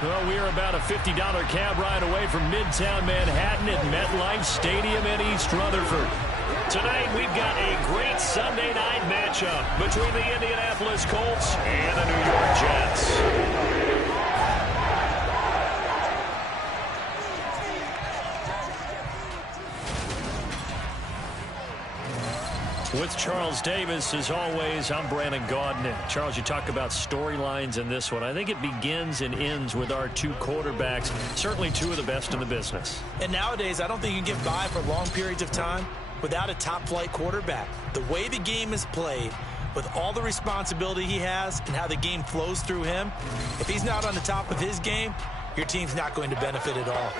Well, we are about a $50 cab ride away from Midtown Manhattan at MetLife Stadium in East Rutherford. Tonight, we've got a great Sunday night matchup between the Indianapolis Colts and the New York Jets. With Charles Davis, as always, I'm Brandon Gaudin. Charles, you talk about storylines in this one. I think it begins and ends with our two quarterbacks, certainly two of the best in the business. And nowadays, I don't think you can get by for long periods of time without a top-flight quarterback. The way the game is played, with all the responsibility he has and how the game flows through him, if he's not on the top of his game, your team's not going to benefit at all.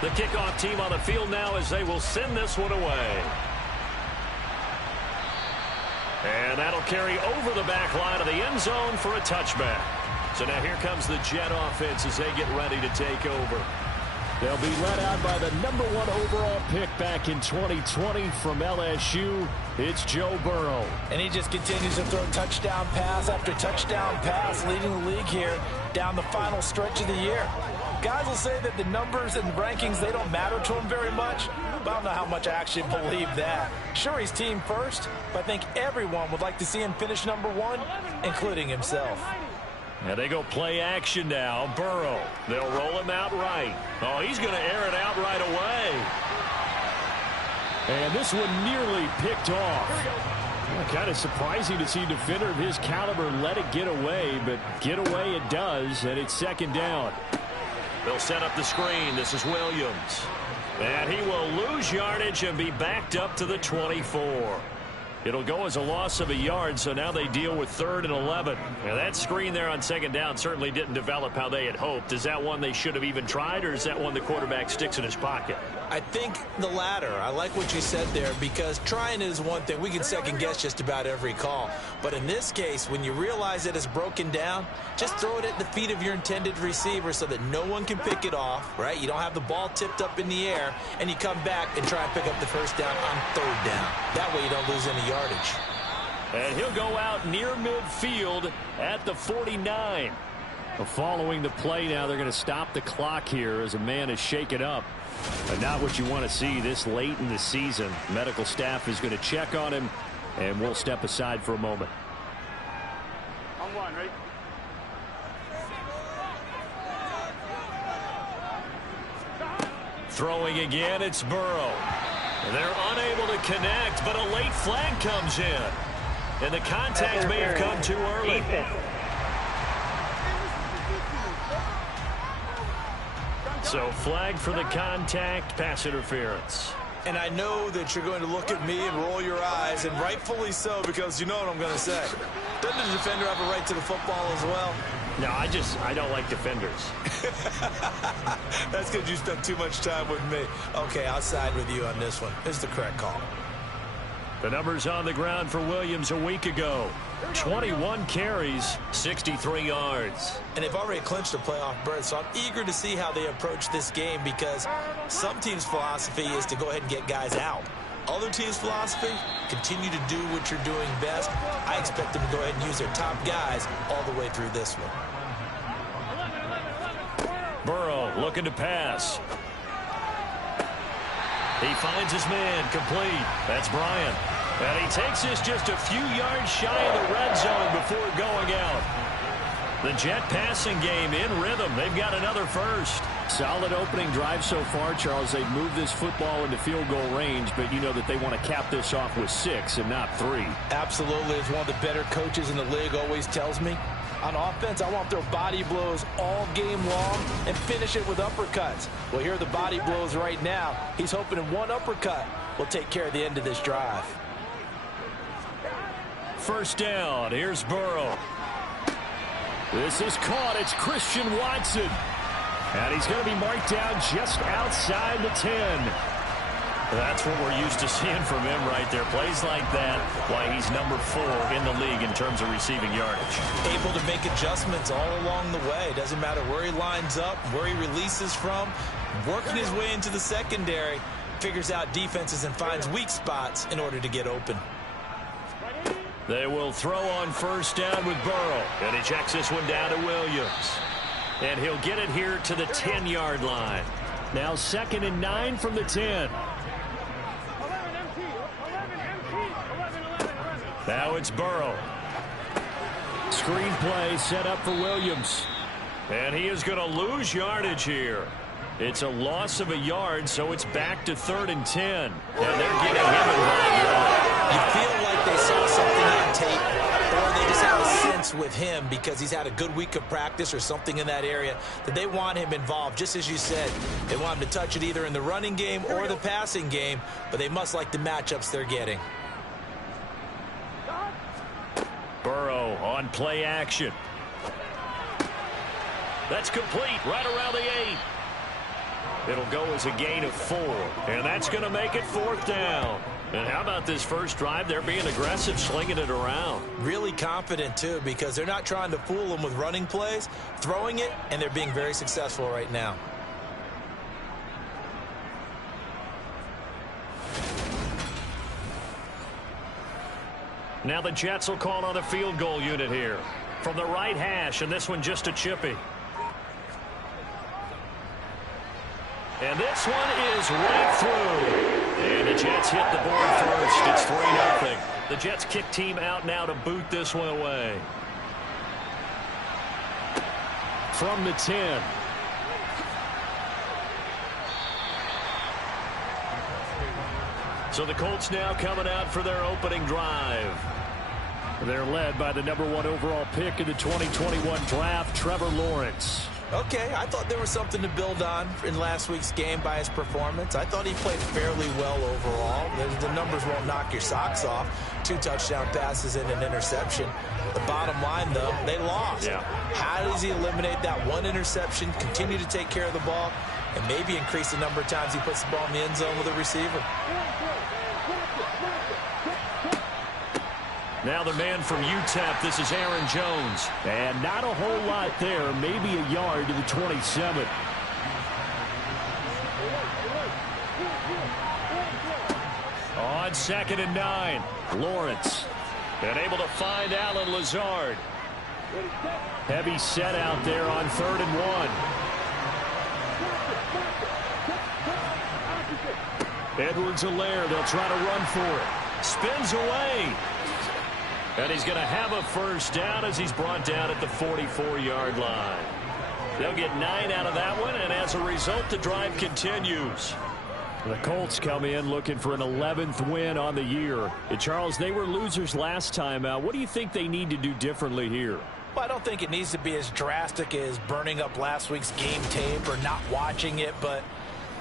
The kickoff team on the field now as they will send this one away. And that'll carry over the back line of the end zone for a touchback. So now here comes the Jet offense as they get ready to take over. They'll be led out by the #1 overall pick back in 2020 from LSU. It's Joe Burrow. And he just continues to throw touchdown pass after touchdown pass, leading the league here down the final stretch of the year. Guys will say that the numbers and rankings, they don't matter to him very much, but I don't know how much I actually believe that. Sure, he's team first, but I think everyone would like to see him finish #1, including himself. And they go play action now. Burrow. They'll roll him out right. Oh, he's going to air it out right away. And this one nearly picked off. Well, kind of surprising to see a defender of his caliber let it get away, but get away it does, and it's second down. They'll set up the screen. This is Williams. And he will lose yardage and be backed up to the 24. It'll go as a loss of a yard, so now they deal with 3rd and 11. Now that screen there on second down certainly didn't develop how they had hoped. Is that one they should have even tried, or is that one the quarterback sticks in his pocket? I think the latter. I like what you said there, because trying is one thing. We can second guess just about every call. But in this case, when you realize that it's broken down, just throw it at the feet of your intended receiver so that no one can pick it off, right? You don't have the ball tipped up in the air, and you come back and try and pick up the first down on 3rd down. That way you don't lose any yardage. And he'll go out near midfield at the 49. Following the play now, they're going to stop the clock here as a man is shaken up. And not what you want to see this late in the season. Medical staff is going to check on him, and we'll step aside for a moment. On one, right? Throwing again, it's Burrow. They're unable to connect, but a late flag comes in. And the contact may have come too early. So flag for the contact, pass interference. And I know that you're going to look at me and roll your eyes, and rightfully so, because you know what I'm going to say. Doesn't the defender have a right to the football as well? No, I don't like defenders. That's because you spent too much time with me. Okay, I'll side with you on this one. It's the correct call. The numbers on the ground for Williams a week ago. 21 carries, 63 yards. And they've already clinched a playoff berth, so I'm eager to see how they approach this game, because some teams' philosophy is to go ahead and get guys out. Other teams' philosophy, continue to do what you're doing best. I expect them to go ahead and use their top guys all the way through this one. Burrow looking to pass. He finds his man, complete. That's Bryant. And he takes this just a few yards shy of the red zone before going out. The Jet passing game in rhythm. They've got another first. Solid opening drive so far, Charles. They've moved this football into field goal range, but you know that they want to cap this off with 6 and not 3. Absolutely. As one of the better coaches in the league always tells me, on offense, I want to throw body blows all game long and finish it with uppercuts. Well, here are the body blows right now. He's hoping in one uppercut will take care of the end of this drive. First down. Here's Burrow. This is caught. It's Christian Watson. And he's going to be marked down just outside the 10. That's what we're used to seeing from him right there. Plays like that, why he's number 4 in the league in terms of receiving yardage. Able to make adjustments all along the way. Doesn't matter where he lines up, where he releases from. Working his way into the secondary. Figures out defenses and finds weak spots in order to get open. They will throw on first down with Burrow. And he checks this one down to Williams. And he'll get it here to the 10-yard line. Now 2nd and 9 from the 10. Now it's Burrow. Screen play set up for Williams. And he is going to lose yardage here. It's a loss of a yard, so it's back to 3rd and 10. And they're getting him involved. You feel like they saw something on tape, or they just have a sense with him because he's had a good week of practice or something in that area that they want him involved. Just as you said, they want him to touch it either in the running game or the passing game, but they must like the matchups they're getting. Burrow on play action. That's complete right around the 8. It'll go as a gain of 4. And that's going to make it 4th down. And how about this first drive? They're being aggressive, slinging it around. Really confident, too, because they're not trying to fool them with running plays, throwing it, and they're being very successful right now. Now the Jets will call on a field goal unit here. From the right hash, and this one just a chippy. And this one is right through. And the Jets hit the board first. It's 3-0. The Jets kick team out now to boot this one away. From the 10. So the Colts now coming out for their opening drive. They're led by the #1 overall pick in the 2021 draft, Trevor Lawrence. Okay, I thought there was something to build on in last week's game by his performance. I thought he played fairly well overall. The numbers won't knock your socks off. 2 touchdown passes and an interception. The bottom line, though, they lost. Yeah. How does he eliminate that 1 interception, continue to take care of the ball, and maybe increase the number of times he puts the ball in the end zone with a receiver? Now the man from UTEP, this is Aaron Jones. And not a whole lot there, maybe a yard to the 27. On 2nd and 9, Lawrence. And able to find Alan Lazard. Heavy set out there on 3rd and 1. Edwards-Helaire, they'll try to run for it. Spins away. And he's going to have a first down as he's brought down at the 44-yard line. They'll get 9 out of that one, and as a result, the drive continues. The Colts come in looking for an 11th win on the year. And Charles, they were losers last time out. What do you think they need to do differently here? Well, I don't think it needs to be as drastic as burning up last week's game tape or not watching it, but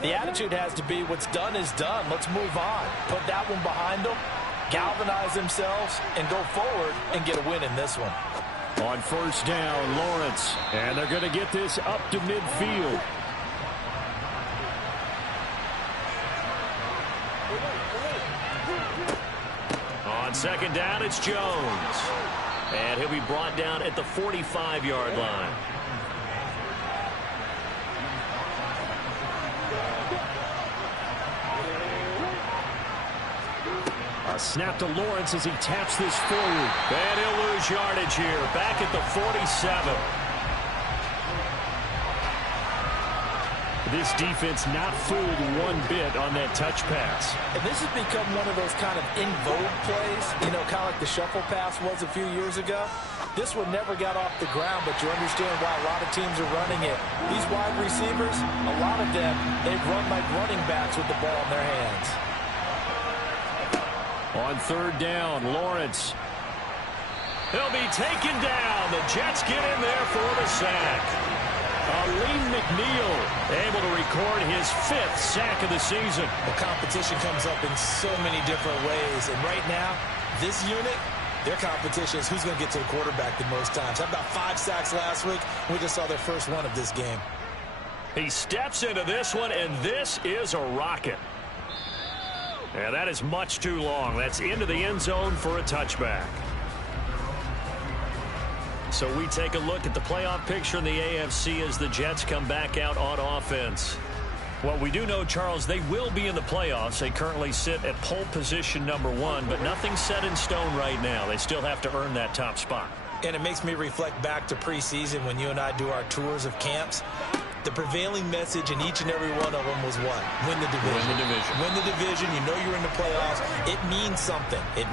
the attitude has to be what's done is done. Let's move on. Put that one behind them. Galvanize themselves and go forward and get a win in this one. On first down, Lawrence. And they're going to get this up to midfield. On 2nd down, it's Jones. And he'll be brought down at the 45-yard line. A snap to Lawrence as he taps this forward. And he'll lose yardage here. Back at the 47. This defense not fooled one bit on that touch pass. And this has become one of those kind of in vogue plays, you know, kind of like the shuffle pass was a few years ago. This one never got off the ground, but you understand why a lot of teams are running it. These wide receivers, a lot of them, they've run like running backs with the ball in their hands. On third down, Lawrence. He'll be taken down. The Jets get in there for the sack. Aleem McNeil able to record his 5th sack of the season. The competition comes up in so many different ways, and right now, this unit, their competition is who's going to get to the quarterback the most times. How about 5 sacks last week? We just saw their first one of this game. He steps into this one, and this is a rocket. Yeah, that is much too long. That's into the end zone for a touchback. So we take a look at the playoff picture in the AFC as the Jets come back out on offense. Well, we do know, Charles, they will be in the playoffs. They currently sit at pole position number 1, but nothing's set in stone right now. They still have to earn that top spot. And it makes me reflect back to preseason when you and I do our tours of camps. The prevailing message in each and every one of them was what? Win the division. Win the division. Win the division. You know you're in the playoffs. It means something. It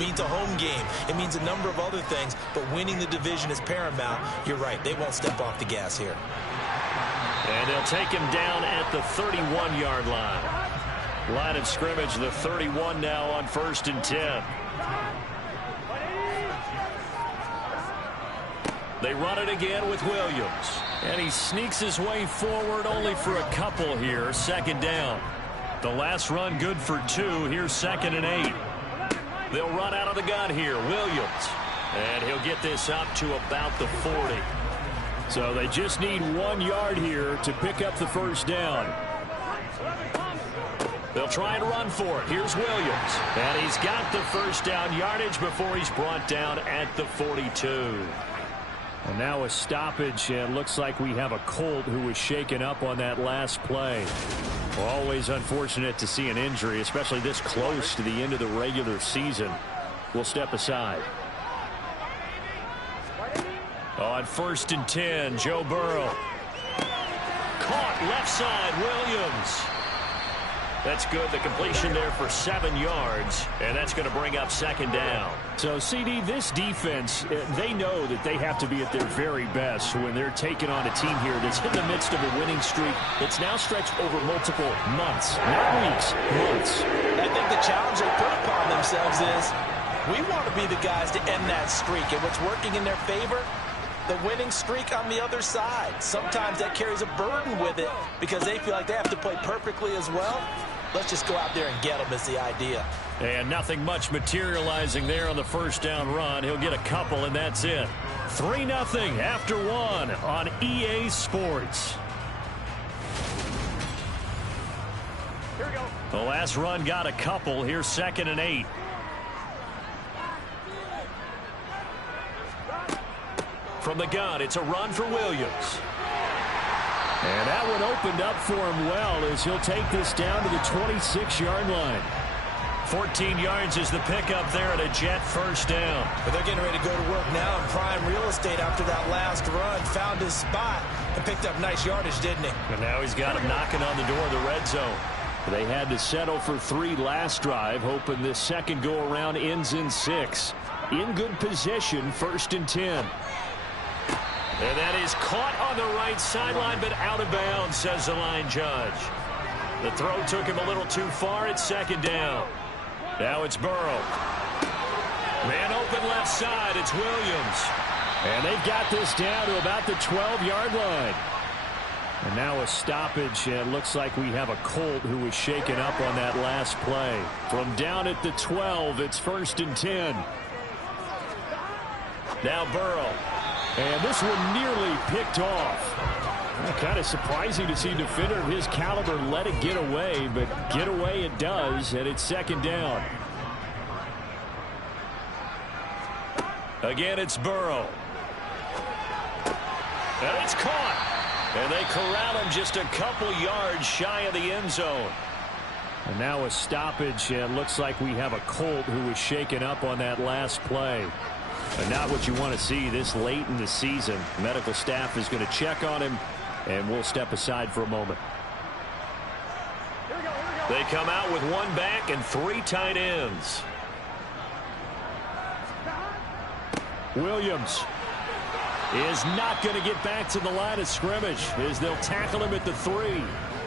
means a home game. It means a number of other things, but winning the division is paramount. You're right. They won't step off the gas here. And they'll take him down at the 31-yard line. Line of scrimmage, the 31 now on 1st and 10. They run it again with Williams. And he sneaks his way forward only for a couple here. 2nd down. The last run good for 2. Here's 2nd and 8. They'll run out of the gun here. Williams. And he'll get this up to about the 40. So they just need 1 yard here to pick up the first down. They'll try and run for it. Here's Williams. And he's got the first down yardage before he's brought down at the 42. And now a stoppage, and looks like we have a Colt who was shaken up on that last play. Always unfortunate to see an injury, especially this close to the end of the regular season. We'll step aside. On 1st and 10, Joe Burrow. Caught left side, Williams. That's good. The completion there for 7 yards, and that's going to bring up 2nd down. So, CD, this defense, they know that they have to be at their very best when they're taking on a team here that's in the midst of a winning streak that's now stretched over multiple months, not weeks, months. I think the challenge they put upon themselves is we want to be the guys to end that streak, and what's working in their favor, the winning streak on the other side. Sometimes that carries a burden with it because they feel like they have to play perfectly as well. Let's just go out there and get them is the idea. And nothing much materializing there on the first down run. He'll get a couple, and that's it. 3-0 after 1 on EA Sports. Here we go. The last run got a couple. Here's 2nd and 8. From the gun, it's a run for Williams. And that one opened up for him well as he'll take this down to the 26-yard line. 14 yards is the pickup there at a Jet first down. But they're getting ready to go to work now in prime real estate after that last run. Found his spot and picked up nice yardage, didn't he? And now he's got him knocking on the door of the red zone. They had to settle for 3 last drive, hoping this second go-around ends in 6. In good position, 1st and 10. And that is caught on the right sideline, but out of bounds, says the line judge. The throw took him a little too far. It's 2nd down. Now it's Burrow. Man open left side. It's Williams. And they've got this down to about the 12-yard line. And now a stoppage, and it looks like we have a Colt who was shaken up on that last play. From down at the 12, it's 1st and 10. Now Burrow. And this one nearly picked off. Kind of surprising to see a defender of his caliber let it get away, but get away it does, and it's 2nd down. Again, it's Burrow. And it's caught. And they corral him just a couple yards shy of the end zone. And now a stoppage, and it looks like we have a Colt who was shaken up on that last play. And not what you want to see this late in the season. Medical staff is going to check on him, and we'll step aside for a moment. Here we go. They come out with 1 back and 3 tight ends. Williams is not going to get back to the line of scrimmage as they'll tackle him at the 3.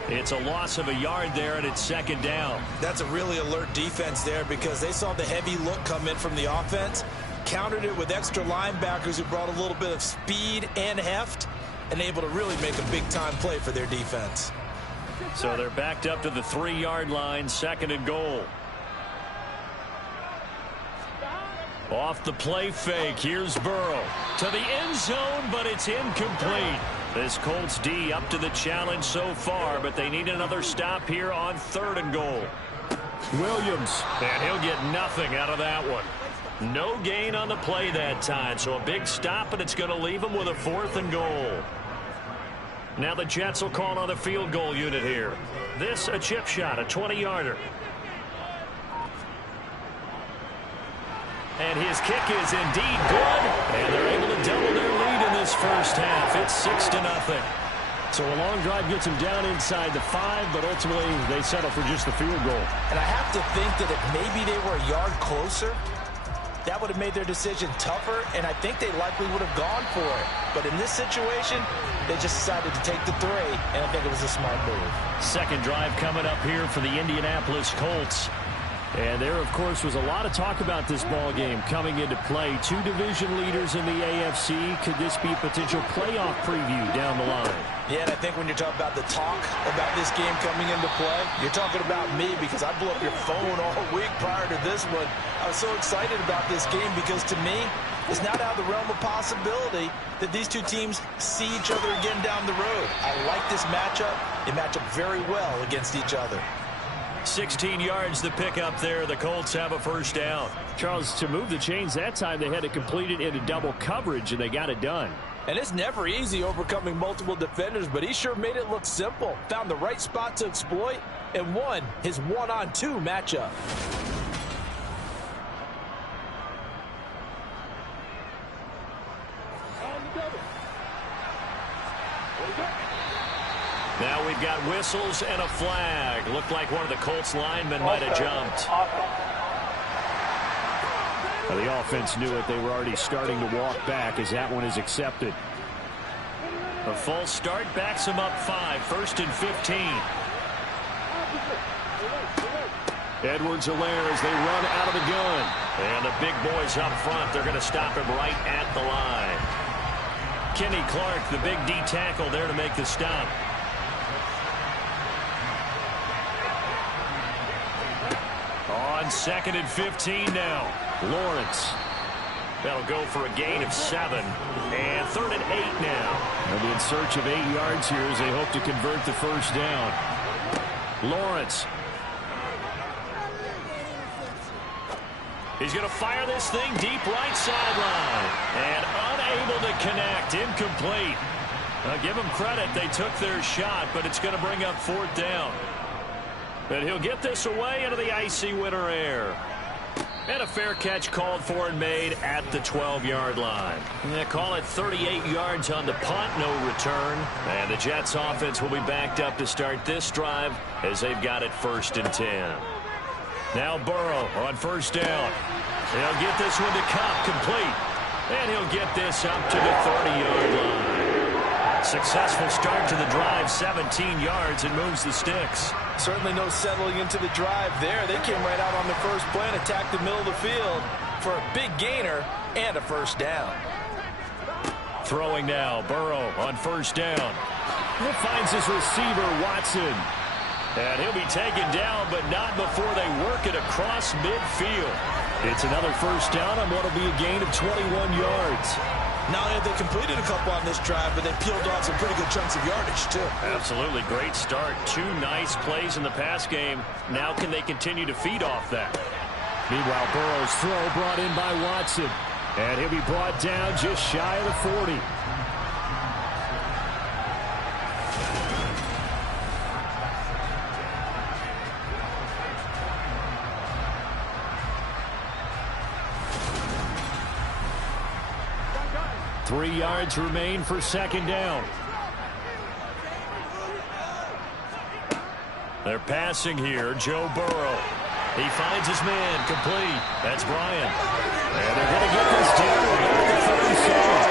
It's a loss of a yard there, and it's second down. That's a really alert defense there because they saw the heavy look come in from the offense, countered it with extra linebackers who brought a little bit of speed and heft, and able to really make a big-time play for their defense. So they're backed up to the 3-yard line, second and goal. Off the play fake, here's Burrow to the end zone, but it's incomplete. This Colts D up to the challenge so far, but they need another stop here on 3rd and goal. Williams, and he'll get nothing out of that one. No gain on the play that time, so a big stop, and it's going to leave him with a 4th and goal. Now the Jets will call on the field goal unit here. This a chip shot, a 20-yarder. And his kick is indeed good, and they're able to double their lead in this first half. It's 6-0. So a long drive gets them down inside the 5, but ultimately they settle for just the field goal. And I have to think that if maybe they were a yard closer, that would have made their decision tougher, and I think they likely would have gone for it. But in this situation, they just decided to take the 3, and I think it was a smart move. Second drive coming up here for the Indianapolis Colts. And there, of course, was a lot of talk about this ball game coming into play. 2 division leaders in the AFC. Could this be a potential playoff preview down the line? Yeah, and I think when you're talking about the talk about this game coming into play, you're talking about me because I blew up your phone all week prior to this one. I was so excited about this game because to me, it's not out of the realm of possibility that these two teams see each other again down the road. I like this matchup. They match up very well against each other. 16 yards the pick up there. The Colts have a first down. Charles, to move the chains that time, they had to complete it into double coverage, and they got it done. And it's never easy overcoming multiple defenders, but he sure made it look simple. Found the right spot to exploit and won his 1-on-2 matchup. Now we've got whistles and a flag. Looked like one of the Colts linemen might have jumped. Well, the offense knew it. They were already starting to walk back as that one is accepted. A false start backs him up 5. 1st and 15. Edwards-Helaire as they run out of the gun. And the big boys up front, they're going to stop him right at the line. Kenny Clark, the big D tackle there to make the stop. On 2nd and 15 now. Lawrence. That'll go for a gain of 7. And 3rd and 8 now. They'll be in search of 8 yards here as they hope to convert the first down. Lawrence. He's going to fire this thing deep right sideline. And unable to connect. Incomplete. Now give them credit. They took their shot, but it's going to bring up 4th down. But he'll get this away into the icy winter air. And a fair catch called for and made at the 12-yard line. Yeah, call it 38 yards on the punt, no return. And the Jets offense will be backed up to start this drive as they've got it 1st and 10. Now Burrow on 1st down. He'll get this one to Cup, complete. And he'll get this up to the 30-yard line. Successful start to the drive, 17 yards, and moves the sticks. Certainly no settling into the drive there. They came right out on the first play and attacked the middle of the field for a big gainer and a first down. Throwing now, Burrow on 1st down. He finds his receiver, Watson. And he'll be taken down, but not before they work it across midfield. It's another first down on what will be a gain of 21 yards. Not only have they completed a couple on this drive, but they peeled off some pretty good chunks of yardage, too. Absolutely. Great start. 2 nice plays in the pass game. Now can they continue to feed off that? Meanwhile, Burrow's throw brought in by Watson. And he'll be brought down just shy of the 40. Three yards remain for 2nd down. They're passing here. Joe Burrow. He finds his man, complete. That's Bryant. And they're going to get this down about the zone.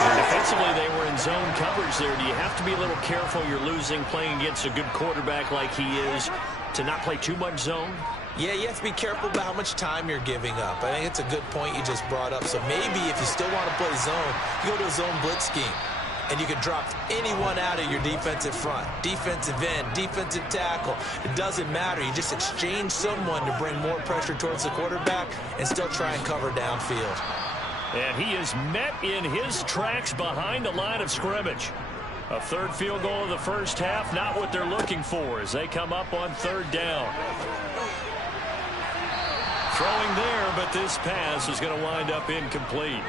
And defensively, they were in zone coverage there. Do you have to be a little careful? You're losing, playing against a good quarterback like he is, to not play too much zone? Yeah, you have to be careful about how much time you're giving up. I think it's a good point you just brought up. So maybe if you still want to play zone, you go to a zone blitz scheme. And you can drop anyone out of your defensive front. Defensive end, defensive tackle. It doesn't matter. You just exchange someone to bring more pressure towards the quarterback and still try and cover downfield. And he is met in his tracks behind the line of scrimmage. A third field goal of the first half, not what they're looking for as they come up on third down. Throwing there, but this pass is going to wind up incomplete.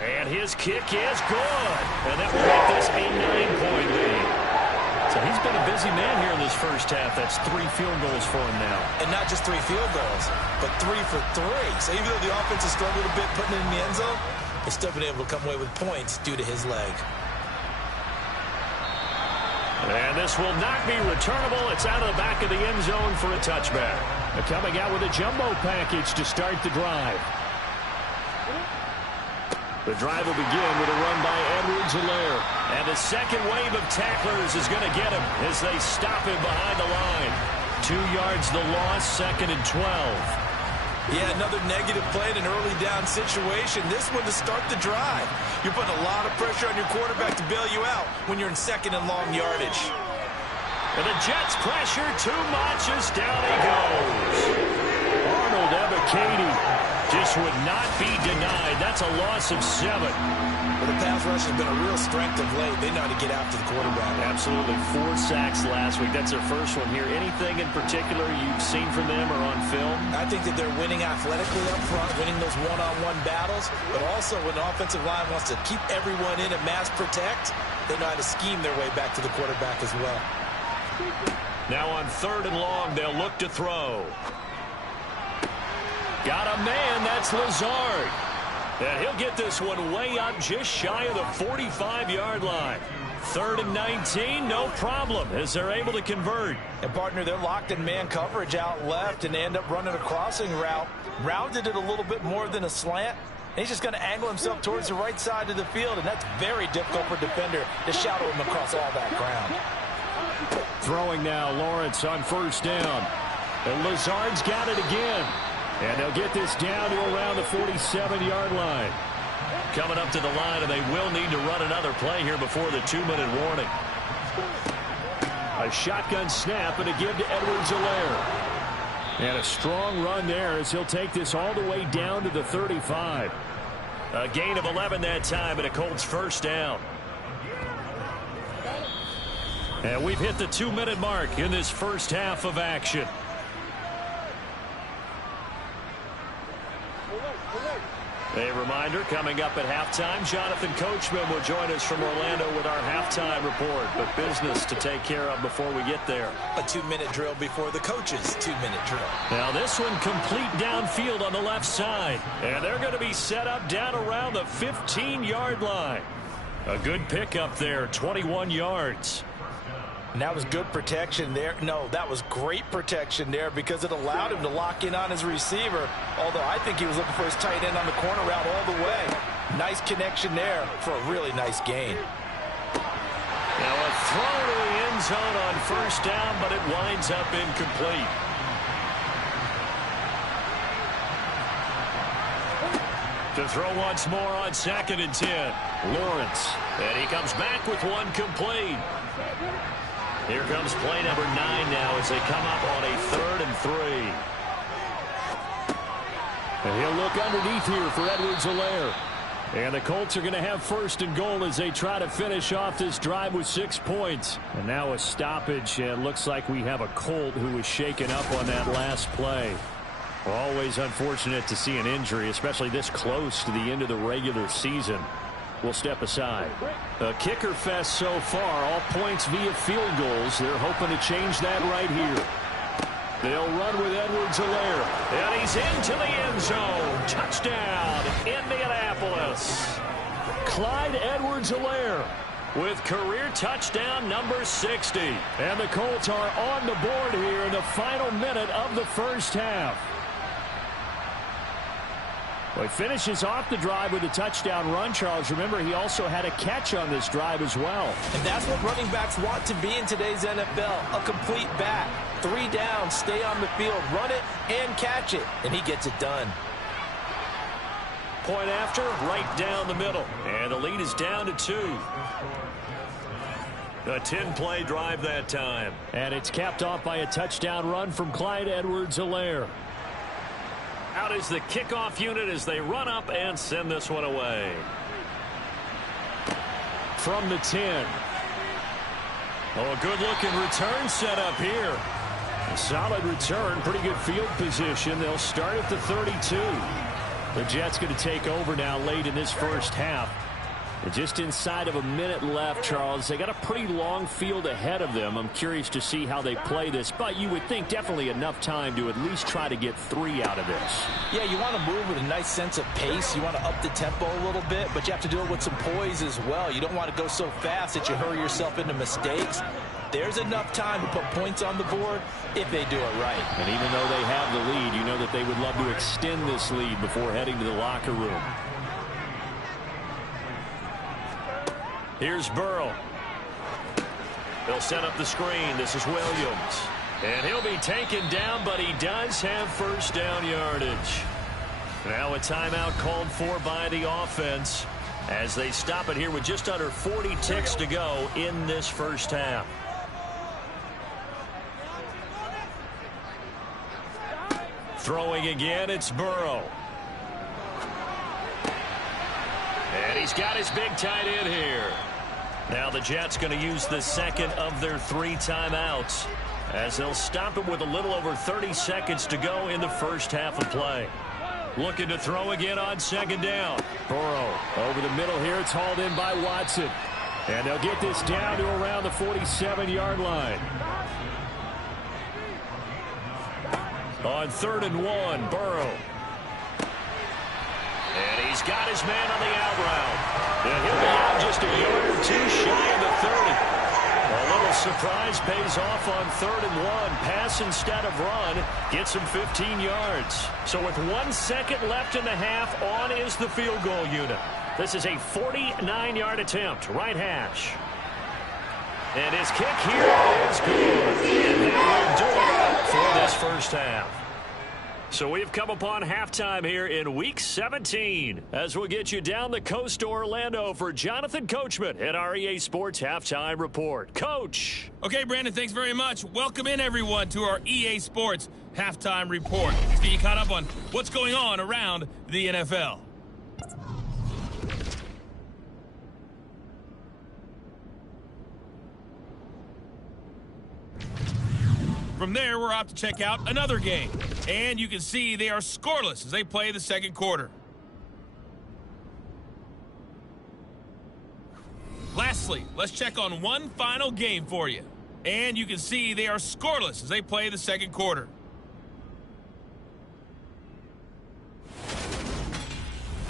And his kick is good. And that will make this a 9-point lead. So he's been a busy man here in this first half. That's 3 field goals for him now. And not just 3 field goals, but 3 for 3. So even though the offense has struggled a bit putting it in the end zone, they've still been able to come away with points due to his leg. And this will not be returnable. It's out of the back of the end zone for a touchback. They're coming out with a jumbo package to start the drive. The drive will begin with a run by Edwards-Helaire. And the second wave of tacklers is going to get him as they stop him behind the line. 2 yards the loss, 2nd and 12. Yeah, another negative play in an early down situation. This one to start the drive. You're putting a lot of pressure on your quarterback to bail you out when you're in 2nd and long yardage. And the Jets pressure too much as down he goes. Arnold WK17 just would not be denied. That's a loss of 7. Well, the pass rush has been a real strength of late. They know how to get after the quarterback. Absolutely. 4 sacks last week. That's their first one here. Anything in particular you've seen from them or on film? I think that they're winning athletically up front, winning those one-on-one battles, but also when the offensive line wants to keep everyone in and mass protect, they know how to scheme their way back to the quarterback as well. Now on 3rd and long, they'll look to throw. Got a man, that's Lazard. And he'll get this one way up just shy of the 45-yard line. 3rd and 19, no problem, as they're able to convert. And, partner, they're locked in man coverage out left, and they end up running a crossing route. Rounded it a little bit more than a slant. And he's just going to angle himself towards the right side of the field, and that's very difficult for a defender to shadow him across all that ground. Throwing now, Lawrence on 1st down. And Lazard's got it again. And they'll get this down to around the 47-yard line. Coming up to the line, and they will need to run another play here before the 2-minute warning. A shotgun snap and a give to Edwards-Helaire. And a strong run there as he'll take this all the way down to the 35. A gain of 11 that time, and a Colts 1st down. And we've hit the 2-minute mark in this first half of action. A reminder, coming up at halftime, Jonathan Coachman will join us from Orlando with our halftime report. But business to take care of before we get there. A 2-minute drill before the coach's 2-minute drill. Now this one complete downfield on the left side. And they're going to be set up down around the 15-yard line. A good pickup there, 21 yards. And that was good protection there. No, that was great protection there because it allowed him to lock in on his receiver. Although I think he was looking for his tight end on the corner route all the way. Nice connection there for a really nice gain. Now a throw to the end zone on 1st down, but it winds up incomplete. To throw once more on 2nd and 10. Lawrence. And he comes back with one complete. Here comes play number 9 now as they come up on a 3rd and 3. And he'll look underneath here for Edwards-Helaire. And the Colts are going to have 1st and goal as they try to finish off this drive with 6 points. And now a stoppage, and looks like we have a Colt who was shaken up on that last play. Always unfortunate to see an injury, especially this close to the end of the regular season. We'll step aside. A kicker fest so far, all points via field goals. They're hoping to change that right here. They'll run with Edwards-Helaire. And he's into the end zone. Touchdown, Indianapolis. Clyde Edwards-Helaire. with career touchdown number 60. And the Colts are on the board here in the final minute of the first half. Well, he finishes off the drive with a touchdown run, Charles. Remember, he also had a catch on this drive as well. And that's what running backs want to be in today's NFL, a complete back. 3 down, stay on the field, run it, and catch it. And he gets it done. Point after, right down the middle. And the lead is down to 2. A 10-play drive that time. And it's capped off by a touchdown run from Clyde Edwards-Helaire. Out is the kickoff unit as they run up and send this one away. From the 10. Oh, a good-looking return set up here. A solid return, pretty good field position. They'll start at the 32. The Jets going to take over now late in this first half. And just inside of a minute left, Charles. They got a pretty long field ahead of them. I'm curious to see how they play this, but you would think definitely enough time to at least try to get 3 out of this. Yeah, you want to move with a nice sense of pace. You want to up the tempo a little bit, but you have to do it with some poise as well. You don't want to go so fast that you hurry yourself into mistakes. There's enough time to put points on the board if they do it right. And even though they have the lead, you know that they would love to extend this lead before heading to the locker room. Here's Burrow. He'll set up the screen. This is Williams. And he'll be taken down, but he does have first down yardage. Now a timeout called for by the offense as they stop it here with just under 40 ticks to go in this first half. Throwing again, it's Burrow. And he's got his big tight end here. Now the Jets going to use the second of their 3 timeouts as they'll stop it with a little over 30 seconds to go in the first half of play. Looking to throw again on second down. Burrow over the middle here. It's hauled in by Watson. And they'll get this down to around the 47-yard line. On 3rd and 1, Burrow. And he's got his man on the out route. And he'll be out just a yard or 2 shy of the 30. A little surprise pays off on 3rd and 1. Pass instead of run. Gets him 15 yards. So with 1 second left in the half, on is the field goal unit. This is a 49-yard attempt. Right hash. And his kick here is good. And that will do it for this first half. So we've come upon halftime here in Week 17 as we'll get you down the coast to Orlando for Jonathan Coachman at our EA Sports Halftime Report. Coach. Okay, Brandon, thanks very much. Welcome in, everyone, to our EA Sports Halftime Report. Let's get you caught up on what's going on around the NFL. From there, we're off to check out another game. And you can see they are scoreless as they play the second quarter. Lastly, let's check on one final game for you. And you can see they are scoreless as they play the second quarter.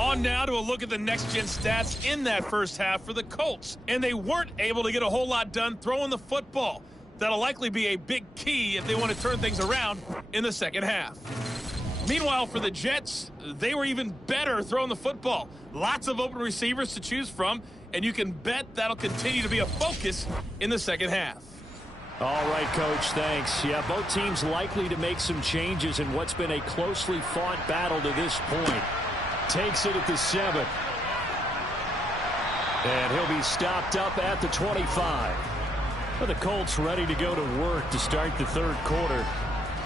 On now to a look at the next-gen stats in that first half for the Colts. And they weren't able to get a whole lot done throwing the football. That'll likely be a big key if they want to turn things around in the second half. Meanwhile, for the Jets, they were even better throwing the football. Lots of open receivers to choose from, and you can bet that'll continue to be a focus in the second half. All right, Coach, thanks. Yeah, both teams likely to make some changes in what's been a closely fought battle to this point. Takes it at the 7. And he'll be stopped up at the 25. Well, the Colts ready to go to work to start the third quarter.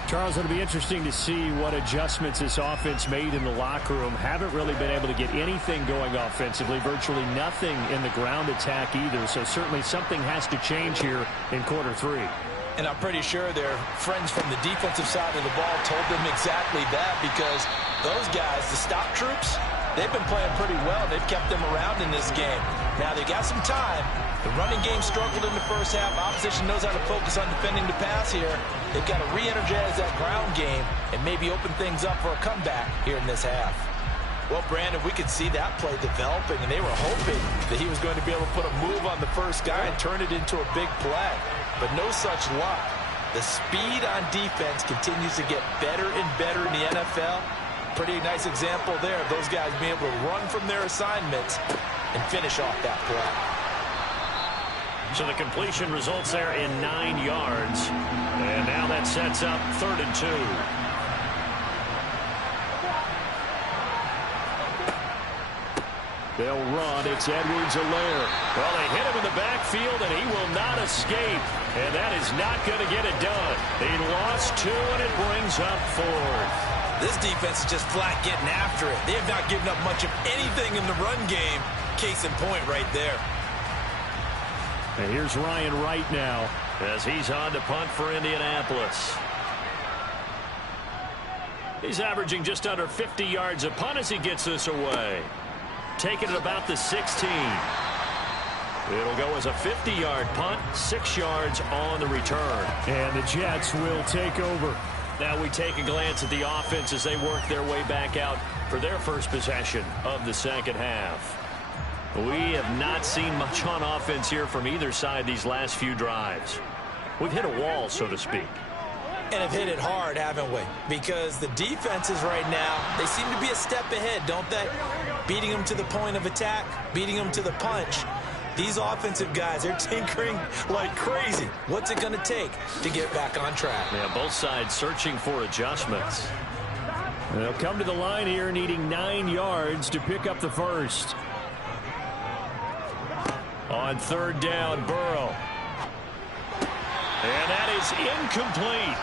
Charles, it'll be interesting to see what adjustments this offense made in the locker room. Haven't really been able to get anything going offensively, virtually nothing in the ground attack either. So certainly something has to change here in quarter 3. And I'm pretty sure their friends from the defensive side of the ball told them exactly that, because those guys, the stop troops, they've been playing pretty well. They've kept them around in this game. Now they got some time. The running game struggled in the first half. Opposition knows how to focus on defending the pass here. They've got to re-energize that ground game and maybe open things up for a comeback here in this half. Well, Brandon, we could see that play developing, and they were hoping that he was going to be able to put a move on the first guy and turn it into a big play. But no such luck. The speed on defense continues to get better and better in the NFL. Pretty nice example there of those guys being able to run from their assignments and finish off that play. So the completion results there in 9 yards. And now that sets up 3rd and 2. They'll run. It's Edwards-Helaire. Well, they hit him in the backfield, and he will not escape. And that is not going to get it done. He lost 2, and it brings up 4th. This defense is just flat getting after it. They have not given up much of anything in the run game. Case in point right there. And here's Ryan Wright now as he's on to punt for Indianapolis. He's averaging just under 50 yards a punt as he gets this away. Taking it about the 16. It'll go as a 50-yard punt, 6 yards on the return. And the Jets will take over. Now we take a glance at the offense as they work their way back out for their first possession of the second half. We have not seen much on offense here from either side these last few drives. We've hit a wall, so to speak. And have hit it hard, haven't we? Because the defenses right now, they seem to be a step ahead, don't they? Beating them to the point of attack, beating them to the punch. These offensive guys are tinkering like crazy. What's it going to take to get back on track? Yeah, both sides searching for adjustments. They'll come to the line here needing 9 yards to pick up the first. On 3rd down, Burrow. And that is incomplete.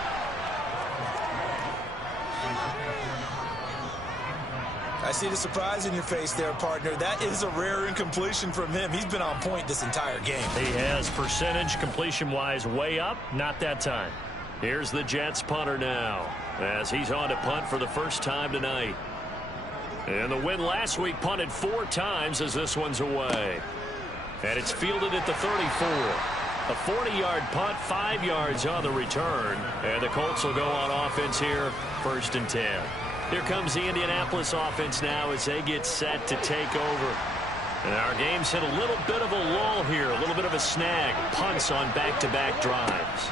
I see the surprise in your face there, partner. That is a rare incompletion from him. He's been on point this entire game. He has percentage completion-wise way up. Not that time. Here's the Jets punter now as he's on to punt for the first time tonight. And the win last week punted 4 times as this one's away. And it's fielded at the 34. A 40-yard punt, 5 yards on the return. And the Colts will go on offense here, 1st and 10. Here comes the Indianapolis offense now as they get set to take over. And our game's hit a little bit of a lull here, a little bit of a snag. Punts on back-to-back drives.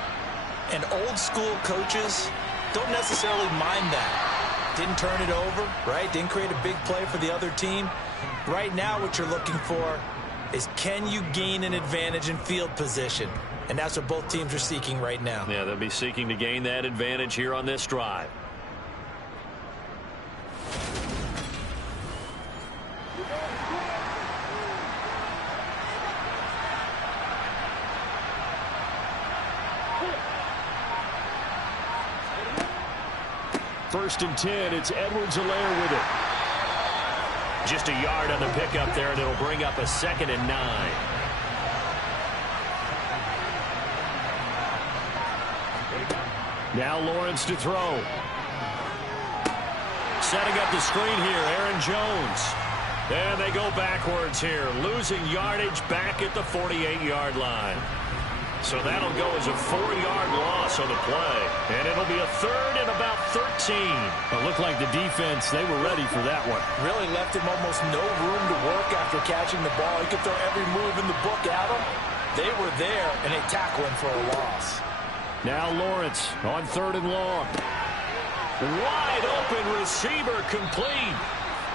And old-school coaches don't necessarily mind that. Didn't turn it over, right? Didn't create a big play for the other team. Right now what you're looking for is can you gain an advantage in field position? And that's what both teams are seeking right now. Yeah, they'll be seeking to gain that advantage here on this drive. First and 10, it's Edwards-Helaire with it. Just a yard on the pickup there, and it'll bring up a 2nd and 9. Now Lawrence to throw. Setting up the screen here, Aaron Jones. And they go backwards here, losing yardage back at the 48-yard line. So that'll go as a 4-yard loss on the play. And it'll be a 3rd and about 13. It looked like the defense, they were ready for that one. Really left him almost no room to work after catching the ball. He could throw every move in the book at him. They were there, and they tackle him for a loss. Now Lawrence on 3rd and long. Wide open receiver complete.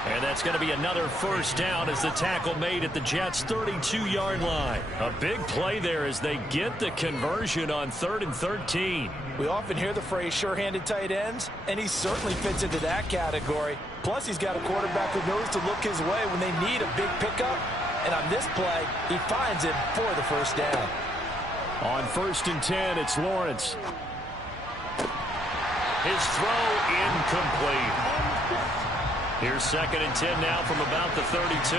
And that's going to be another first down as the tackle made at the Jets' 32-yard line. A big play there as they get the conversion on 3rd and 13. We often hear the phrase sure-handed tight ends, and he certainly fits into that category. Plus, he's got a quarterback who knows to look his way when they need a big pickup. And on this play, he finds it for the first down. On 1st and 10, it's Lawrence. His throw incomplete. Here's 2nd and 10 now from about the 32.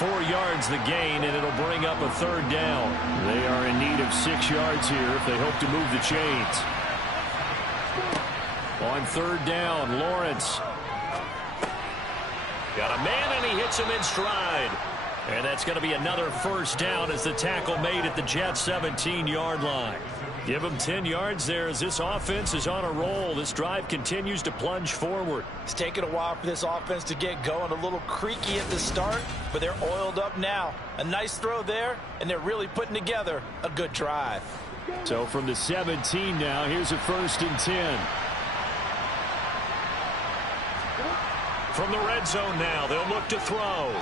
Four yards the gain, and it'll bring up a 3rd down. They are in need of 6 yards here if they hope to move the chains. On 3rd down, Lawrence. Got a man, and he hits him in stride. And that's going to be another first down as the tackle made at the Jets' 17-yard line. Give them 10 yards there as this offense is on a roll. This drive continues to plunge forward. It's taken a while for this offense to get going. A little creaky at the start, but they're oiled up now. A nice throw there, and they're really putting together a good drive. So from the 17 now, here's a 1st and 10. From the red zone now, they'll look to throw.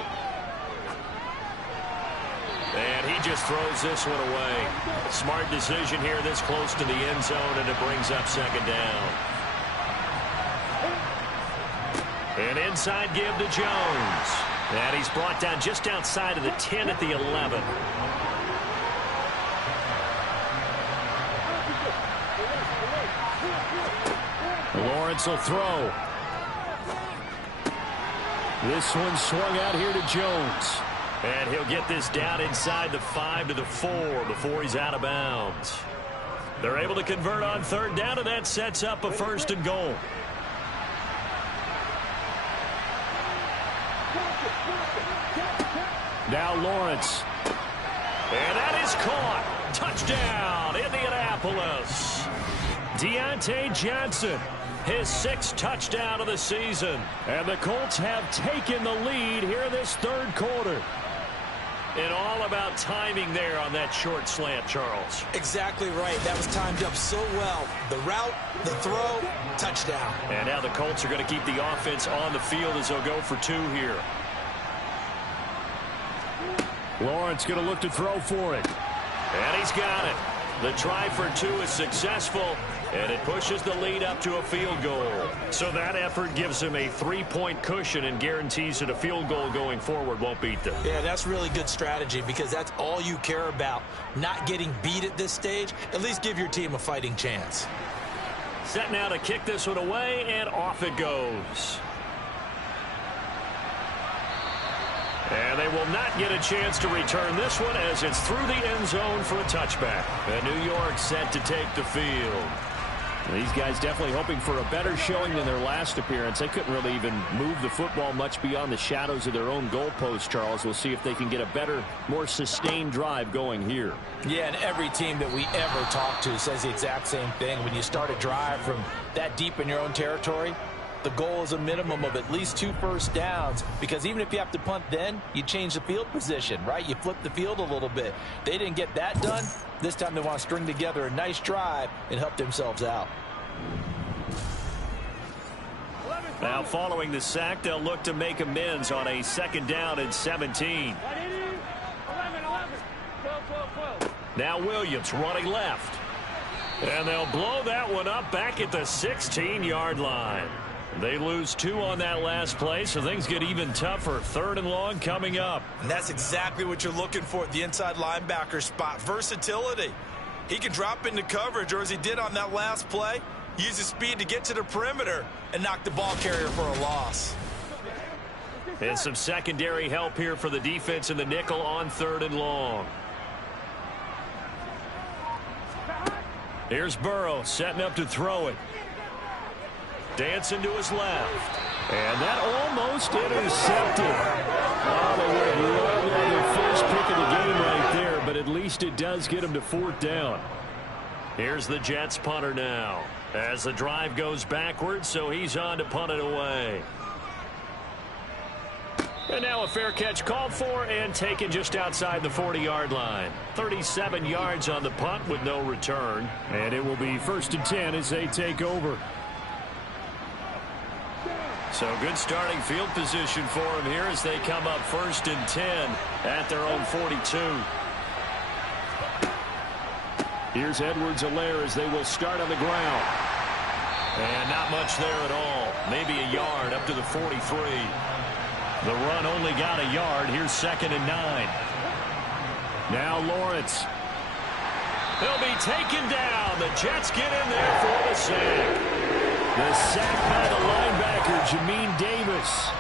And he just throws this one away. Smart decision here this close to the end zone, and it brings up 2nd down. An inside give to Jones. And he's brought down just outside of the 10 at the 11. Lawrence will throw. This one swung out here to Jones. And he'll get this down inside the 5 to the 4 before he's out of bounds. They're able to convert on 3rd down, and that sets up a 1st and goal. Now Lawrence. And that is caught. Touchdown, Indianapolis. Deontay Johnson, his 6th touchdown of the season. And the Colts have taken the lead here in this 3rd quarter. And all about timing there on that short slant, Charles. Exactly right. That was timed up so well. The route, the throw, touchdown. And now the Colts are going to keep the offense on the field as they'll go for 2 here. Lawrence going to look to throw for it. And he's got it. The try for 2 is successful, and it pushes the lead up to a field goal. So that effort gives him a 3-point cushion and guarantees that a field goal going forward won't beat them. Yeah, that's really good strategy because that's all you care about. Not getting beat at this stage. At least give your team a fighting chance. Set now to kick this one away, and off it goes. And they will not get a chance to return this one as it's through the end zone for a touchback. And New York set to take the field. These guys definitely hoping for a better showing than their last appearance. They couldn't really even move the football much beyond the shadows of their own goalpost, Charles. We'll see if they can get a better, more sustained drive going here. Yeah, and every team that we ever talk to says the exact same thing. When you start a drive from that deep in your own territory, the goal is a minimum of at least 2 first downs, because even if you have to punt then, you change the field position, right? You flip the field a little bit. They didn't get that done. This time they want to string together a nice drive and help themselves out. Now following the sack, they'll look to make amends on a 2nd down and 17. Now Williams running left. And they'll blow that one up back at the 16-yard line. They lose 2 on that last play, so things get even tougher. 3rd and long coming up. And that's exactly what you're looking for at the inside linebacker spot. Versatility. He can drop into coverage, or as he did on that last play, use his speed to get to the perimeter and knock the ball carrier for a loss. And some secondary help here for the defense in the nickel on 3rd and long. Here's Burrow setting up to throw it. Dancing to his left. And that almost intercepted. Oh, they would have loved their first pick of the game right there, but at least it does get them to 4th down. Here's the Jets punter now as the drive goes backwards, so he's on to punt it away. And now a fair catch called for and taken just outside the 40-yard line. 37 yards on the punt with no return. And it will be 1st and 10 as they take over. So good starting field position for them here as they come up 1st and 10 at their own 42. Here's Edwards-Helaire as they will start on the ground. And not much there at all. Maybe a yard up to the 43. The run only got a yard. Here's 2nd and 9. Now Lawrence. He'll be taken down. The Jets get in there for the sack. The sack by the linebacker, Jamin Davis.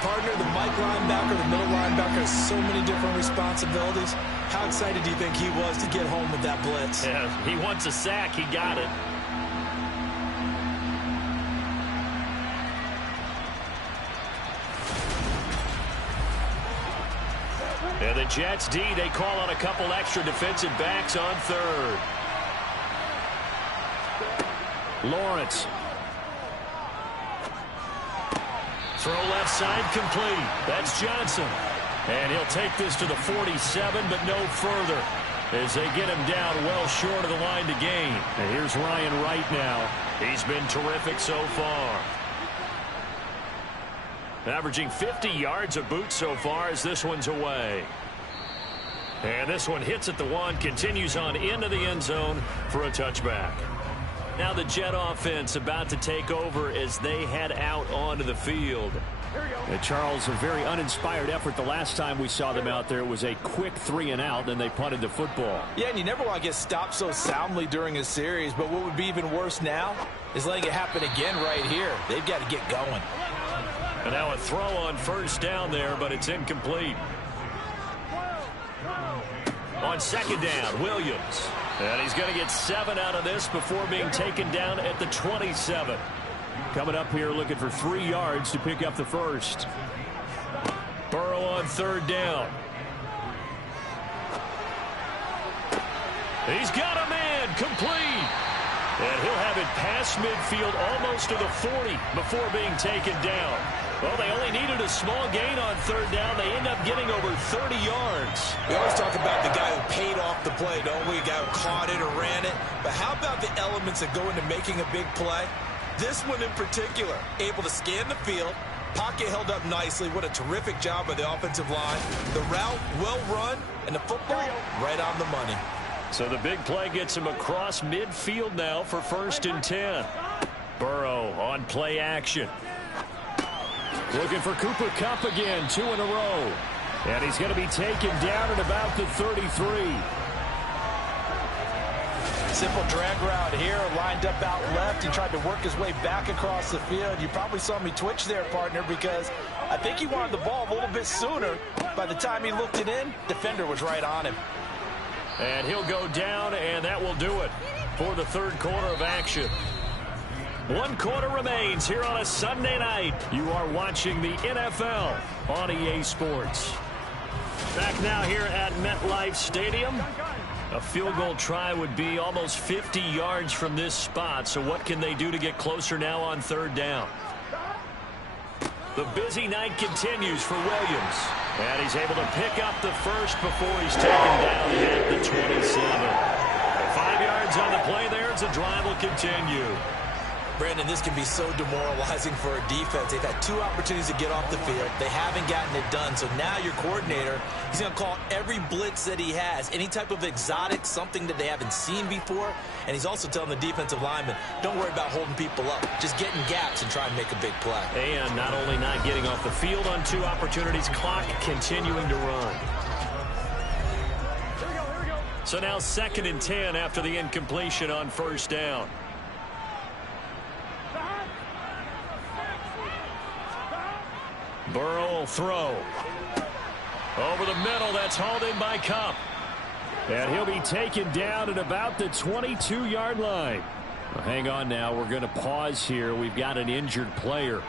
Partner, the Mike linebacker, the middle linebacker has so many different responsibilities. How excited do you think he was to get home with that blitz? Yeah, he wants a sack. He got it. Jets D, they call on a couple extra defensive backs on third. Lawrence. Throw left side complete. That's Johnson. And he'll take this to the 47, but no further as they get him down well short of the line to gain. And here's Ryan Wright now. He's been terrific so far. Averaging 50 yards a boot so far as this one's away. And this one hits at the one, continues on into the end zone for a touchback. Now the Jet offense about to take over as they head out onto the field. And Charles, a very uninspired effort the last time we saw them out there. It was a quick 3 and out, then they punted the football. Yeah, and you never want to get stopped so soundly during a series, but what would be even worse now is letting it happen again right here. They've got to get going. And now a throw on first down there, but it's incomplete. On second down, Williams. And he's going to get 7 out of this before being taken down at the 27. Coming up here looking for 3 yards to pick up the first. Burrow on third down. He's got a man complete. And he'll have it past midfield almost to the 40 before being taken down. Well, they only needed a small gain on third down. They end up getting over 30 yards. We always talk about the guy who paid off the play, don't we? A guy who caught it or ran it. But how about the elements that go into making a big play? This one in particular, able to scan the field, pocket held up nicely. What a terrific job by the offensive line. The route well run, and the football right on the money. So the big play gets him across midfield now for 1st and 10. Burrow on play action. Looking for Cooper Kupp again, 2 in a row. And he's going to be taken down at about the 33. Simple drag route here, lined up out left. He tried to work his way back across the field. You probably saw me twitch there, partner, because I think he wanted the ball a little bit sooner. By the time he looked it in, defender was right on him. And he'll go down, and that will do it for the third quarter of action. 1 quarter remains here on a Sunday night. You are watching the NFL on EA Sports. Back now here at MetLife Stadium. A field goal try would be almost 50 yards from this spot. So what can they do to get closer now on third down? The busy night continues for Williams. And he's able to pick up the first before he's taken down at the 27. 5 yards on the play there as the drive will continue. Brandon, this can be so demoralizing for a defense. They've had 2 opportunities to get off the field. They haven't gotten it done. So now your coordinator, he's going to call every blitz that he has, any type of exotic, something that they haven't seen before. And he's also telling the defensive lineman, don't worry about holding people up. Just get in gaps and try and make a big play. And not only not getting off the field on 2 opportunities, clock continuing to run. Here we go. So now 2nd and 10 after the incompletion on first down. Burrow will throw. Over the middle, that's hauled in by Kupp. And he'll be taken down at about the 22-yard line. Well, hang on now. We're going to pause here. We've got an injured player.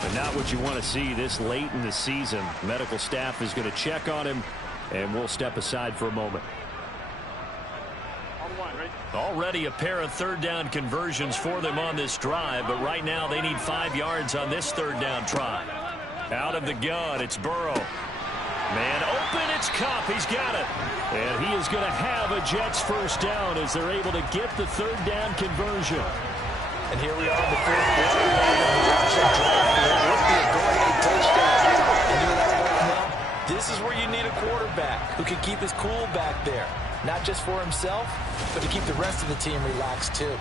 But not what you want to see this late in the season. Medical staff is going to check on him, and we'll step aside for a moment. Already a pair of third down conversions for them on this drive, but right now they need 5 yards on this third down try. Out of the gun, it's Burrow. Man open, it's Kupp. He's got it. And he is going to have a Jets first down as they're able to get the third down conversion. And here we are in the 4th quarter. Would be a go-ahead touchdown. And you know that, well, this is where you need a quarterback who can keep his cool back there. Not just for himself, but to keep the rest of the team relaxed too.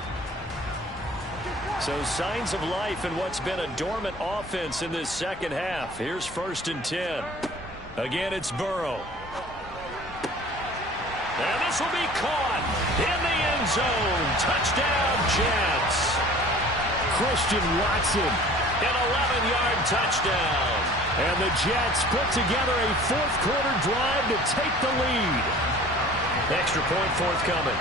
So signs of life in what's been a dormant offense in this second half. Here's 1st and 10. Again, it's Burrow. And this will be caught in the end zone. Touchdown, Jets. Christian Watson, an 11-yard touchdown. And the Jets put together a 4th quarter drive to take the lead. Extra point forthcoming.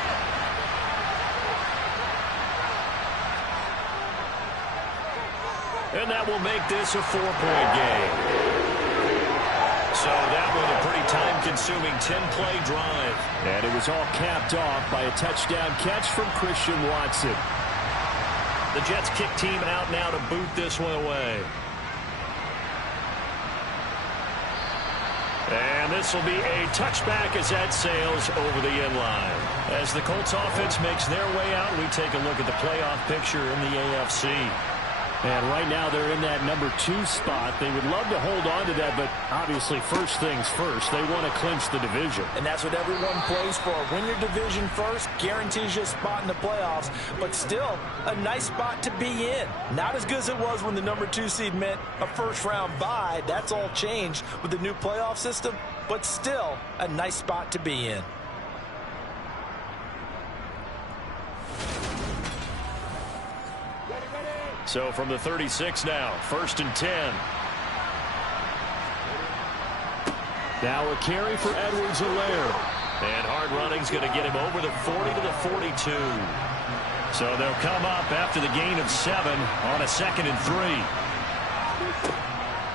And that will make this a 4-point game. So that was a pretty time-consuming 10-play drive. And it was all capped off by a touchdown catch from Christian Watson. The Jets kick team out now to boot this one away. And this will be a touchback as that sails over the end line. As the Colts offense makes their way out, we take a look at the playoff picture in the AFC. And right now they're in that number 2 spot. They would love to hold on to that, but obviously first things first. They want to clinch the division. And that's what everyone plays for. Win your division first, guarantees you a spot in the playoffs, but still a nice spot to be in. Not as good as it was when the number 2 seed meant a first-round bye. That's all changed with the new playoff system, but still a nice spot to be in. So from the 36 now, 1st and 10. Now a carry for Edwards-Helaire. And hard running's going to get him over the 40 to the 42. So they'll come up after the gain of 7 on a 2nd and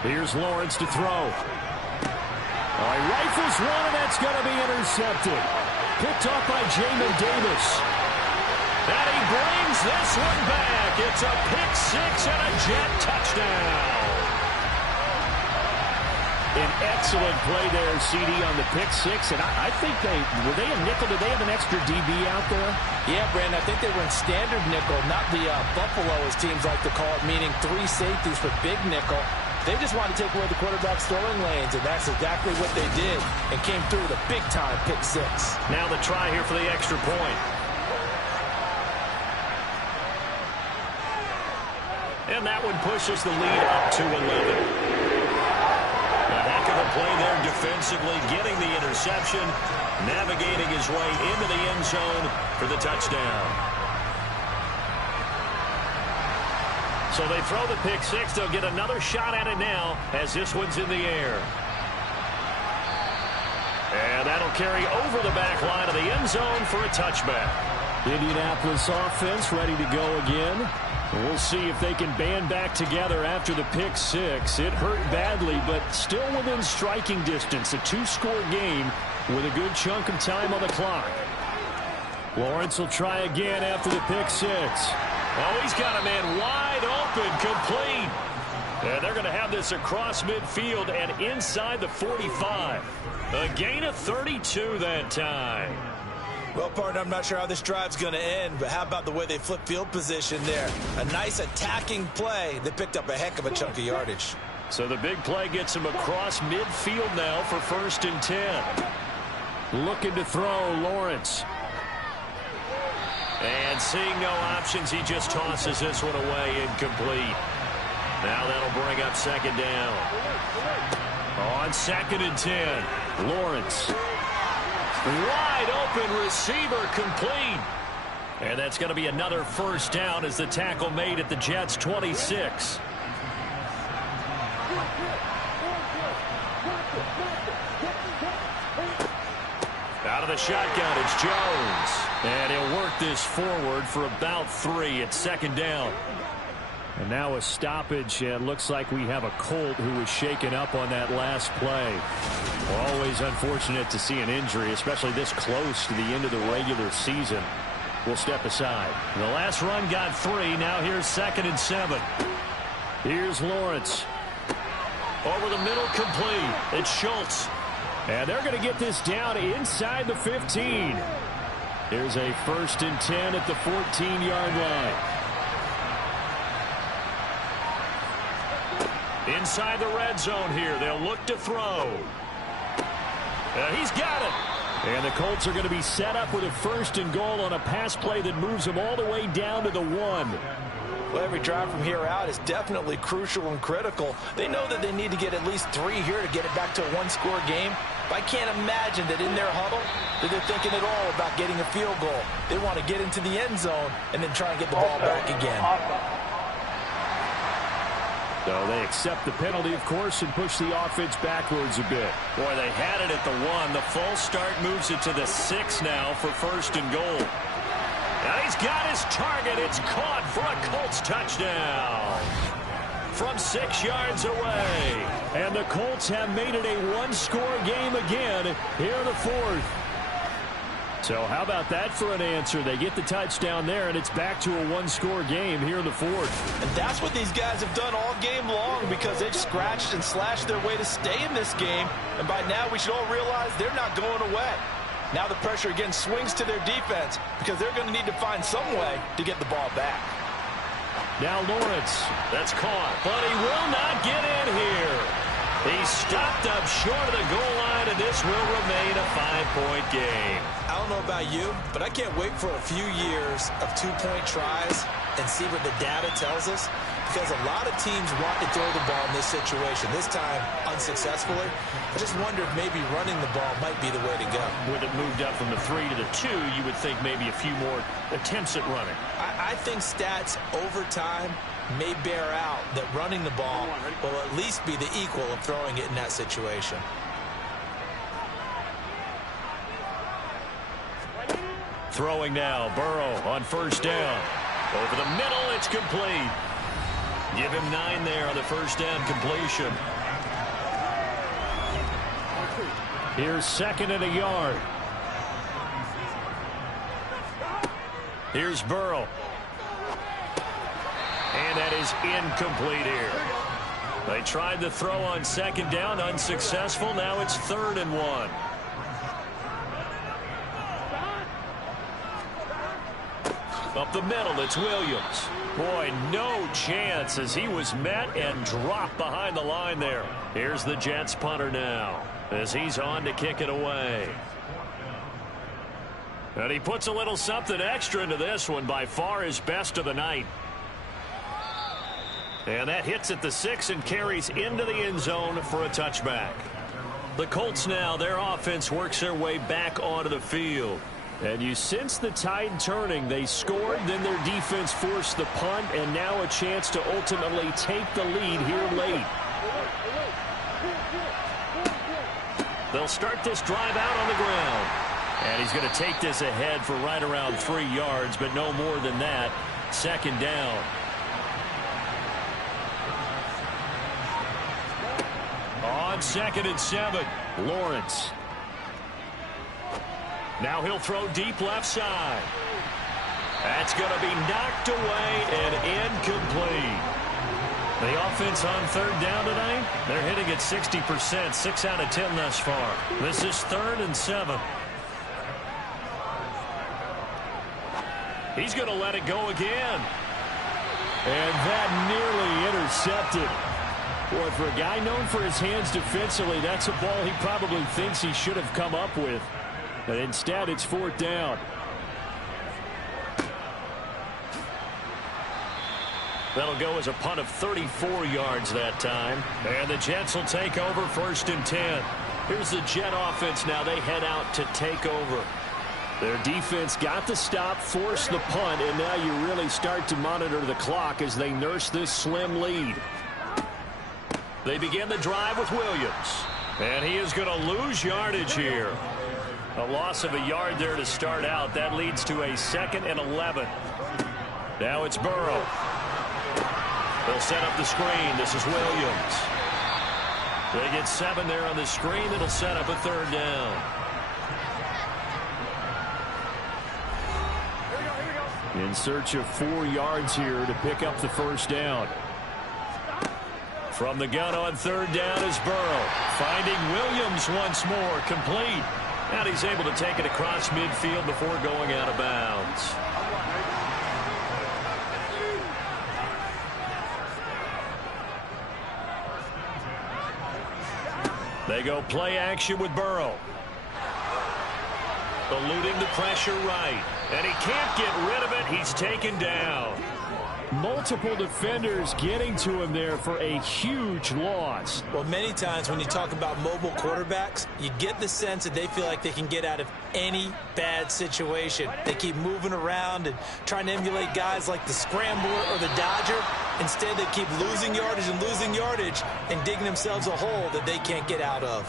3. Here's Lawrence to throw. He rifles one, and that's going to be intercepted. Picked off by Jamin Davis. And he brings this one back. It's a pick-6 and a Jet touchdown. An excellent play there, CD, on the pick-6. And I think were they a nickel? Did they have an extra DB out there? Yeah, Brandon, I think they were in standard nickel, not the Buffalo, as teams like to call it, meaning 3 safeties for big nickel. They just wanted to take away the quarterback's throwing lanes, and that's exactly what they did, and came through with a big-time pick-6. Now the try here for the extra point. And that one pushes the lead up to 11. A heck of a play there defensively, getting the interception, navigating his way into the end zone for the touchdown. So they throw the pick-6. They'll get another shot at it now as this one's in the air. And that'll carry over the back line of the end zone for a touchback. Indianapolis offense ready to go again. We'll see if they can band back together after the pick-6. It hurt badly, but still within striking distance. A 2-score game with a good chunk of time on the clock. Lawrence will try again after the pick-6. Oh, he's got a man wide open, complete. And they're going to have this across midfield and inside the 45. A gain of 32 that time. Well, partner, I'm not sure how this drive's going to end, but how about the way they flip field position there? A nice attacking play that picked up a heck of a chunk of yardage. So the big play gets him across midfield now for 1st and 10. Looking to throw, Lawrence. And seeing no options, he just tosses this one away, incomplete. Now that'll bring up 2nd down. On 2nd and 10, Lawrence. Wide open receiver, complete. And that's going to be another 1st down as the tackle made at the Jets' 26. Out of the shotgun, it's Jones. And he'll work this forward for about 3 at 2nd down. And now a stoppage, and looks like we have a Colt who was shaken up on that last play. Always unfortunate to see an injury, especially this close to the end of the regular season. We'll step aside. The last run got 3. Now here's 2nd and 7. Here's Lawrence. Over the middle, complete. It's Schultz. And they're going to get this down inside the 15. Here's a 1st and 10 at the 14-yard line. Inside the red zone here. They'll look to throw. He's got it. And the Colts are going to be set up with a 1st and goal on a pass play that moves them all the way down to the 1. Well, every drive from here out is definitely crucial and critical. They know that they need to get at least 3 here to get it back to a 1-score game. But I can't imagine that in their huddle that they're thinking at all about getting a field goal. They want to get into the end zone and then try and get the ball back again. So they accept the penalty, of course, and push the offense backwards a bit. Boy, they had it at the 1. The false start moves it to the 6 now for 1st and goal. Now he's got his target. It's caught for a Colts touchdown. from 6 yards away. And the Colts have made it a one-score game again here in the fourth. So how about that for an answer? They get the touchdown there, and it's back to a one-score game here in the fourth. And that's what these guys have done all game long, because they've scratched and slashed their way to stay in this game. And by now we should all realize they're not going away. Now the pressure again swings to their defense, because they're going to need to find some way to get the ball back. Now Lawrence, that's caught, but he will not get in here. He's stopped up short of the goal line, and this will remain a 5-point game. I don't know about you, but I can't wait for a few years of 2-point tries and see what the data tells us, because a lot of teams want to throw the ball in this situation, this time unsuccessfully. I just wonder if maybe running the ball might be the way to go. When it moved up from the 3 to the 2, you would think maybe a few more attempts at running. I think stats over time may bear out that running the ball will at least be the equal of throwing it in that situation. Throwing now, Burrow on first down. Over the middle, it's complete. Give him 9 there on the first down completion. Here's 2nd and a yard. Here's Burrow. And that is incomplete here. They tried to throw on 2nd down, unsuccessful. Now it's 3rd and 1. Up the middle, it's Williams. Boy, no chance as he was met and dropped behind the line there. Here's the Jets punter now as he's on to kick it away. And he puts a little something extra into this one, by far his best of the night. And that hits at the 6 and carries into the end zone for a touchback. The Colts now, their offense works their way back onto the field. And you sense the tide turning. They scored, then their defense forced the punt, and now a chance to ultimately take the lead here late. They'll start this drive out on the ground. And he's going to take this ahead for right around 3 yards, but no more than that. 2nd down. On 2nd and 7, Lawrence. Now he'll throw deep left side. That's going to be knocked away and incomplete. The offense on 3rd down tonight, they're hitting at 60%, 6 out of 10 thus far. This is 3rd and 7. He's going to let it go again. And that nearly intercepted. Boy, for a guy known for his hands defensively, that's a ball he probably thinks he should have come up with. But instead, it's 4th down. That'll go as a punt of 34 yards that time. And the Jets will take over 1st and 10. Here's the Jet offense now. They head out to take over. Their defense got the stop, forced the punt, and now you really start to monitor the clock as they nurse this slim lead. They begin the drive with Williams. And he is going to lose yardage here. A loss of a yard there to start out. That leads to a 2nd and 11. Now it's Burrow. They'll set up the screen. This is Williams. They get 7 there on the screen. It'll set up a 3rd down. In search of 4 yards here to pick up the 1st down. From the gun on 3rd down is Burrow. Finding Williams once more. Complete. And he's able to take it across midfield before going out of bounds. They go play action with Burrow. Eluding the pressure right. And he can't get rid of it. He's taken down. Multiple defenders getting to him there for a huge loss. Well, many times when you talk about mobile quarterbacks, you get the sense that they feel like they can get out of any bad situation. They keep moving around and trying to emulate guys like the Scrambler or the Dodger. Instead, they keep losing yardage and digging themselves a hole that they can't get out of.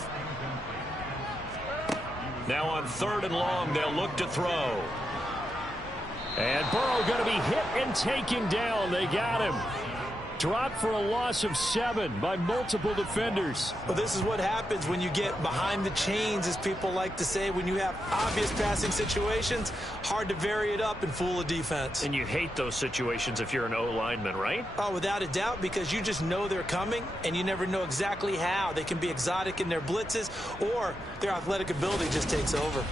Now on 3rd and long, they'll look to throw. And Burrow going to be hit and taken down. They got him. Dropped for a loss of 7 by multiple defenders. Well, this is what happens when you get behind the chains, as people like to say. When you have obvious passing situations, hard to vary it up and fool a defense. And you hate those situations if you're an O-lineman, right? Oh, without a doubt, because you just know they're coming, and you never know exactly how. They can be exotic in their blitzes, or their athletic ability just takes over.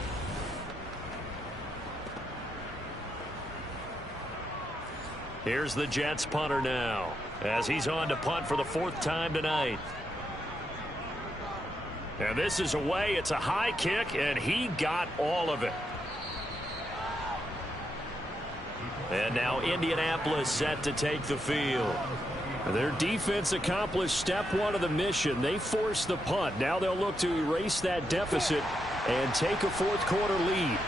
Here's the Jets punter now, as he's on to punt for the 4th time tonight. And this is away. It's a high kick, and he got all of it. And now Indianapolis set to take the field. Their defense accomplished step 1 of the mission. They forced the punt. Now they'll look to erase that deficit and take a 4th quarter lead.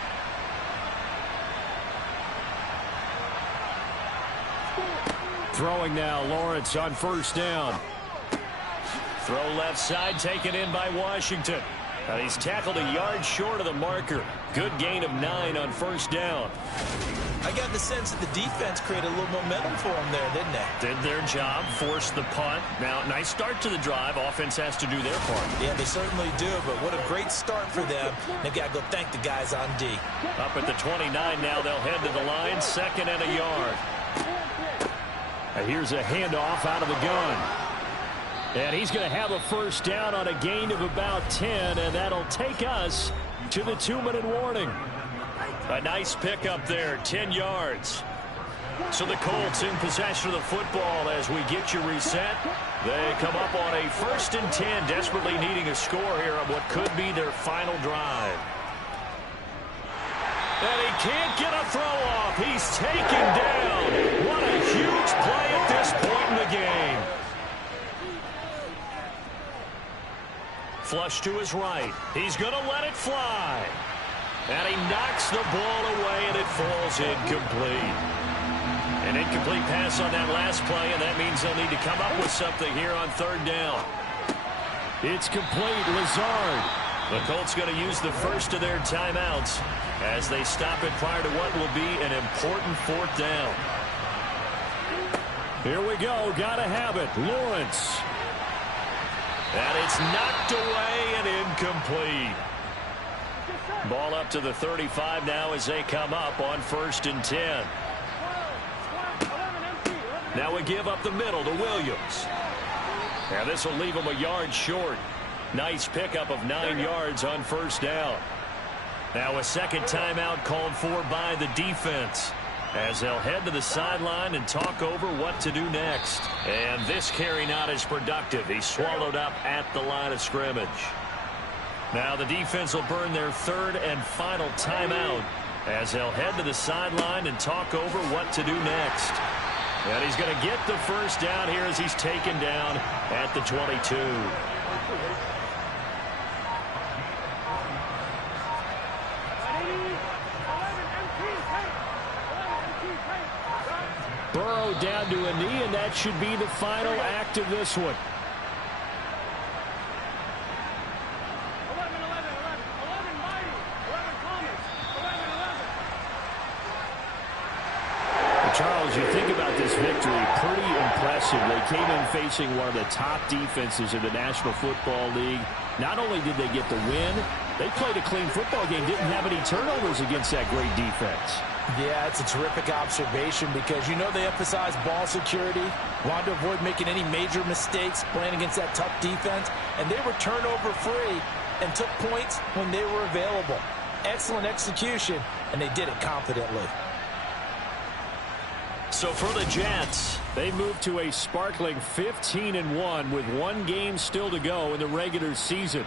Throwing now, Lawrence on 1st down. Throw left side, taken in by Washington. And he's tackled a yard short of the marker. Good gain of 9 on 1st down. I got the sense that the defense created a little momentum for them there, didn't they? Did their job, forced the punt. Now, nice start to the drive. Offense has to do their part. Yeah, they certainly do, but what a great start for them. They've got to go thank the guys on D. Up at the 29 now, they'll head to the line, 2nd and a yard. And here's a handoff out of the gun. And he's going to have a 1st down on a gain of about 10, and that'll take us to the 2-minute warning. A nice pickup there, 10 yards. So the Colts in possession of the football as we get you reset. They come up on a 1st and 10, desperately needing a score here on what could be their final drive. And he can't get a throw off. He's taken down. What a huge play at this point in the game. Flush to his right. He's going to let it fly. And he knocks the ball away, and it falls incomplete. An incomplete pass on that last play, and that means they'll need to come up with something here on 3rd down. It's complete. Lazard. The Colts going to use the first of their timeouts as they stop it prior to what will be an important 4th down. Here we go. Got to have it. Lawrence. And it's knocked away and incomplete. Ball up to the 35 now as they come up on 1st and 10. Now we give up the middle to Williams. Now this will leave him a yard short. Nice pickup of 9 yards on 1st down. Now a 2nd timeout called for by the defense as they'll head to the sideline and talk over what to do next. And this carry not as productive. He's swallowed up at the line of scrimmage. Now the defense will burn their 3rd and final timeout as they'll head to the sideline and talk over what to do next. And he's going to get the 1st down here as he's taken down at the 22. Burrow down to a knee, and that should be the final act of this one. 11, 11, Mighty, 11, Thomas, 11. Charles, you think about this victory, pretty impressive. They came in facing one of the top defenses in the National Football League. Not only did they get the win, they played a clean football game, didn't have any turnovers against that great defense. Yeah, it's a terrific observation because you know they emphasize ball security, wanted to avoid making any major mistakes playing against that tough defense, and they were turnover-free and took points when they were available. Excellent execution, and they did it confidently. So for the Jets, they move to a sparkling 15-1 with 1 game still to go in the regular season.